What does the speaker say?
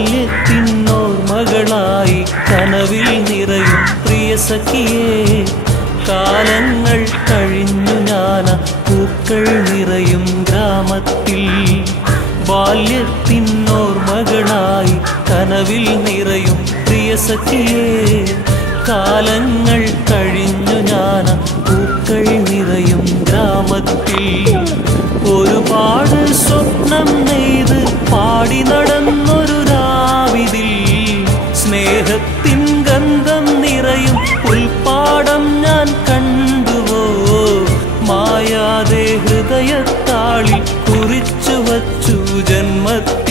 ബാല്യത്തിനോർമകളായി കനവിൽ നിറയും പ്രിയ സഖിയേ കാലങ്ങൾ കഴിഞ്ഞു ഞാൻ പൂക്കൾ നിറയും ഗ്രാമത്തിൽ ബാല്യത്തിനോർമകളായി കനവിൽ നിറയും പ്രിയ സഖിയേ കാലങ്ങൾ കഴിഞ്ഞു ഞാൻ പൂക്കൾ നിറയും ഗ്രാമത്തിൽ ഒരുപാട് സ്വപ്നം നെയ്ത് പാടി നടന്നൊരു രാവിതിൽ സ്നേഹത്തിൻ ഗന്ധം നിറയും പുൽപ്പാടം ഞാൻ കണ്ടുവോ മായാതെ ഹൃദയത്താളിൽ കുറിച്ചു വച്ചു ജന്മത്തിൽ